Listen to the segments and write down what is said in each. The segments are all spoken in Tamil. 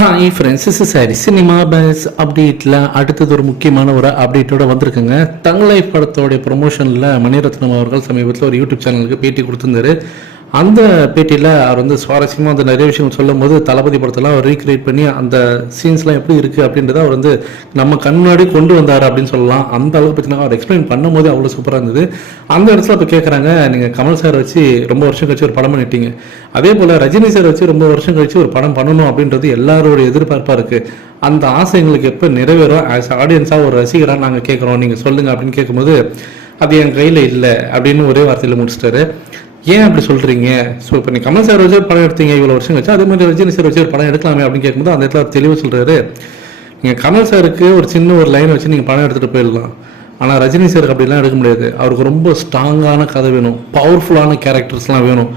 Hi friends is sorry cinema base அப்டேட்டில் அடுத்தது ஒரு முக்கியமான ஒரு அப்டேட்டோட வந்திருக்குங்க. தங் லைஃப் படத்தோடைய ப்ரொமோஷனில் மணிரத்னம் அவர்கள் சமீபத்தில் ஒரு யூடியூப் சேனலுக்கு பேட்டி கொடுத்துருந்தாரு. அந்த பேட்டியில் அவர் வந்து சுவாரஸ்யமாக வந்து நிறைய விஷயங்கள் சொல்லும்போது தளபதி படத்தெல்லாம் அவர் ரீக்ரியேட் பண்ணி அந்த சீன்ஸ்லாம் எப்படி இருக்குது அப்படின்றத அவர் வந்து நம்ம கண் முன்னாடி கொண்டு வந்தார் அப்படின்னு சொல்லலாம். அந்த அளவுக்கு பார்த்தீங்கன்னா அவர் எக்ஸ்பிளைன் பண்ணும்போது அவ்வளோ சூப்பராக இருந்தது. அந்த இடத்துல இப்போ கேட்குறாங்க நீங்கள் கமல் சார் வச்சு ரொம்ப வருஷம் கழிச்சு ஒரு படம் பண்ணிட்டீங்க. அதே போல் ரஜினி சார் வச்சு ரொம்ப வருஷம் கழிச்சு ஒரு படம் பண்ணணும் அப்படின்றது எல்லாரோட எதிர்பார்ப்பாக இருக்குது அந்த ஆசை எங்களுக்கு எப்போ நிறைவேறும்? ஆஸ் ஆடியன்ஸாக ஒரு ரசிகராக நாங்கள் கேட்குறோம் நீங்கள் சொல்லுங்கள் அப்படின்னு கேட்கும்போது அது என் கையில் இல்லை அப்படின்னு ஒரே வார்த்தையில் முடிச்சிட்டாரு. ஏன் அப்படி சொல்றீங்க? ஸோ இப்போ நீ கமல் சார் வச்சு படம் எடுத்தீங்க இவ்வளோ வருஷம் கழிச்சு. அதே மாதிரி ரஜினி சார் வச்சு ஒரு படம் எடுக்கலாமே அப்படின்னு கேட்கும்போது அந்த இடத்துல அவர் தெளிவாக சொல்றாரு. நீங்கள் கமல் சாருக்கு ஒரு சின்ன ஒரு லைன் வச்சு நீங்கள் படம் எடுத்துகிட்டு போயிடலாம். ஆனால் ரஜினி சாருக்கு அப்படிலாம் எடுக்க முடியாது. அவருக்கு ரொம்ப ஸ்ட்ராங்கான கதை வேணும். பவர்ஃபுல்லான கேரக்டர்ஸ்லாம் வேணும்.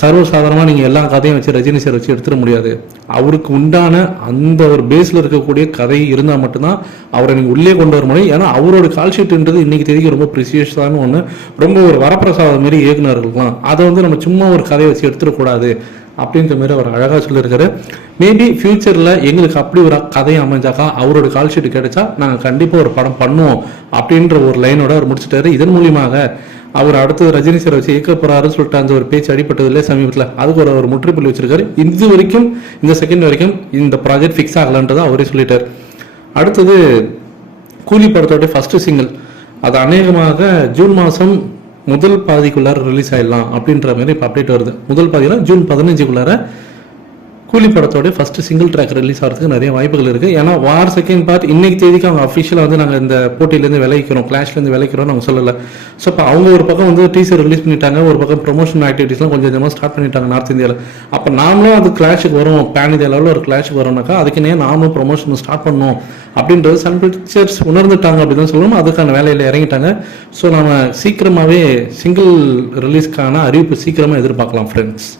சர்வசாதாரணமாக நீங்கள் எல்லா கதையும் வச்சு ரஜினி சார் வச்சு எடுத்துட முடியாது. அவருக்கு உண்டான அந்த ஒரு பேஸில் இருக்கக்கூடிய கதை இருந்தால் மட்டும்தான் அவரை நீங்கள் உள்ளே கொண்டு வர முடியும். ஏன்னா அவரோட கால்ஷீட்டுன்றது இன்றைக்கி தேதிக்கு ரொம்ப ப்ரிசியஸான ஒன்று ரொம்ப ஒரு வரப்பிரசாதம் மாரி இயக்குனர்கள்லாம். அதை வந்து நம்ம சும்மா ஒரு கதையை வச்சு எடுத்துடக்கூடாது அப்படின்ற மாதிரி அவர் அழகாக சொல்லியிருக்காரு. மேபி ஃபியூச்சரில் எங்களுக்கு அப்படி ஒரு கதை அமைஞ்சாக்கா அவரோட கால் ஷீட் கிடைச்சா நாங்கள் கண்டிப்பாக ஒரு படம் பண்ணுவோம் அப்படின்ற ஒரு லைனோட அவர் முடிச்சிட்டாரு. இதன் மூலியமாக அவர் அடுத்தது ரஜினி சார் வச்சு இயக்க போறாருன்னு சொல்லிட்டு அந்த ஒரு பேச்சு அடிப்பட்டதுல சமீபத்தில். அதுக்கு ஒரு ஒரு முற்றுப்புள்ளி வச்சிருக்காரு. இது வரைக்கும் இந்த செகண்ட் வரைக்கும் இந்த ப்ராஜெக்ட் ஃபிக்ஸ் ஆகலன்றதை அவரே சொல்லிட்டார். அடுத்தது கூலி படத்தோட ஃபர்ஸ்ட் சிங்கிள் அது அநேகமாக ஜூன் மாதம் முதல் பாதிக்குள்ளார ரிலீஸ் ஆயிடலாம் அப்படின்ற மாதிரி இப்போ அப்டேட் வருது. முதல் பாதியில் ஜூன் பதினஞ்சுக்குள்ளார கூலி படத்தோட ஃபர்ஸ்ட் சிங்கிள் ட்ராக் ரிலீஸ் ஆகிறதுக்கு நிறைய வாய்ப்புகள் இருக்கு. ஏன்னா வார் செகண்ட் பார்ட் இன்னைக்கு தேதிக்கு அவங்க அஃபிஷியலாக வந்து நாங்கள் இந்த போட்டியிலேருந்து விளைக்கிறோம் கிளாஷ்லேருந்து விளைக்கிறோம் நாங்கள் சொல்லலை. ஸோ இப்போ அவங்க ஒரு பக்கம் வந்து டீசர் ரிலீஸ் பண்ணிட்டாங்க ஒரு பக்கம் ப்ரொமோஷன் ஆக்டிவிட்டிஸ்லாம் கொஞ்சம் கொஞ்சமாக ஸ்டார்ட் பண்ணிட்டாங்க நார்த் இந்தியாவில் அப்போ நாமளும் அது கிளாஷுக்கு வரும் பேன் இந்தியா லெவலில் ஒரு கிளாஷுக்கு வரோம்னாக்கா அதுக்குன்னே நாமளும் ப்ரொமோஷன் ஸ்டார்ட் பண்ணணும். அப்படின்றது சன் பிக்சர்ஸ் உணர்ந்துட்டாங்க அப்படின்னு தான் சொல்லணும். அதுக்கான வேலையில் இறங்கிட்டாங்க. ஸோ நம்ம சீக்கிரமாகவே சிங்கிள் ரிலீஸ்க்கான அறிவிப்பு சீக்கிரமாக எதிர்பார்க்கலாம் ஃப்ரெண்ட்ஸ்